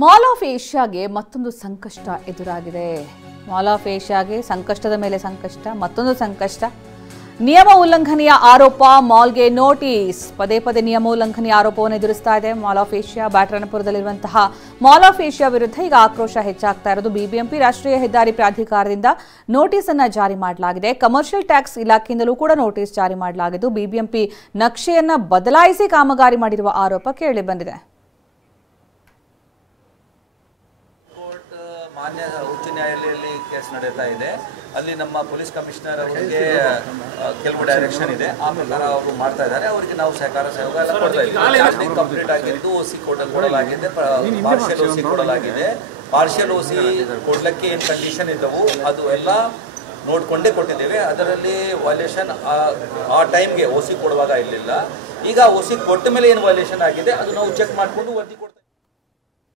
Mall of ಏಷ್ಯಾಗೆ ಮತ್ತೊಂದು ಸಂಕಷ್ಟ ಎದುರಾಗಿದೆ. ಮಾಲ್ ಆಫ್ ಏಷ್ಯಾಗೆ ಸಂಕಷ್ಟದ ಮೇಲೆ ಸಂಕಷ್ಟ, ಮತ್ತೊಂದು ಸಂಕಷ್ಟ. ನಿಯಮ ಉಲ್ಲಂಘನೆಯ ಆರೋಪ, ಮಾಲ್ಗೆ ನೋಟಿಸ್. ಪದೇ ಪದೇ ನಿಯಮ ಉಲ್ಲಂಘನೆಯ ಆರೋಪವನ್ನು ಎದುರಿಸ್ತಾ ಇದೆ ಮಾಲ್ ಆಫ್ ಏಷ್ಯಾ. ಬ್ಯಾಟರಾಯನಪುರದಲ್ಲಿರುವಂತಹ ಮಾಲ್ ಆಫ್ ಏಷ್ಯಾ ವಿರುದ್ಧ ಈಗ ಆಕ್ರೋಶ ಹೆಚ್ಚಾಗ್ತಾ ಇರೋದು. ಬಿಬಿಎಂಪಿ ರಾಷ್ಟ್ರೀಯ ಹೆದ್ದಾರಿ ಪ್ರಾಧಿಕಾರದಿಂದ ನೋಟಿಸ್ ಅನ್ನ ಜಾರಿ ಮಾಡಲಾಗಿದೆ. ಕಮರ್ಷಿಯಲ್ ಟ್ಯಾಕ್ಸ್ ಇಲಾಖೆಯಿಂದಲೂ ಕೂಡ ನೋಟಿಸ್ ಜಾರಿ ಮಾಡಲಾಗಿದ್ದು, ಬಿಬಿಎಂಪಿ ನಕ್ಷೆಯನ್ನ ಬದಲಾಯಿಸಿ ಕಾಮಗಾರಿ ಮಾಡಿರುವ ಆರೋಪ ಕೇಳಿ ಬಂದಿದೆ. ಮಾನ್ಯ ಉಚ್ಚ ನ್ಯಾಯಾಲಯದಲ್ಲಿ ಕೇಸ್ ನಡೀತಾ ಇದೆ. ಅಲ್ಲಿ ನಮ್ಮ ಪೊಲೀಸ್ ಕಮಿಷನರ್ ಅವರಿಗೆ ಕೆಲವು ಡೈರೆಕ್ಷನ್ ಇದೆ, ಆ ಪ್ರಕಾರ ಅವರು ಮಾಡ್ತಾ ಇದ್ದಾರೆ. ಅವರಿಗೆ ನಾವು ಸಹಕಾರ ಸಹಯೋಗ ಎಲ್ಲ ಕೊಡ್ತಾ ಇದ್ದೀವಿ. ಕಂಪ್ಲೀಟ್ ಆಗಿದ್ದು OC ಕೊಡಲಾಗಿದೆ, ಪಾರ್ಷಿಯಲ್ OC ಕೊಡಲಾಗಿದೆ. ಪಾರ್ಷಿಯಲ್ OC ಕೊಡ್ಲಿಕ್ಕೆ ಏನು ಕಂಡೀಷನ್ ಇದ್ದವು ಅದು ಎಲ್ಲ ನೋಡಿಕೊಂಡೇ ಕೊಟ್ಟಿದ್ದೇವೆ. ಅದರಲ್ಲಿ ವೈಲೇಷನ್ ಆ ಟೈಮ್ಗೆ OC ಕೊಡುವಾಗ ಇರಲಿಲ್ಲ. ಈಗ OC ಕೊಟ್ಟ ಮೇಲೆ ಏನು ವೈಲೇಷನ್ ಆಗಿದೆ ಅದು ನಾವು ಚೆಕ್ ಮಾಡಿಕೊಂಡು ವರದಿ ಕೊಡ್ತೀವಿ.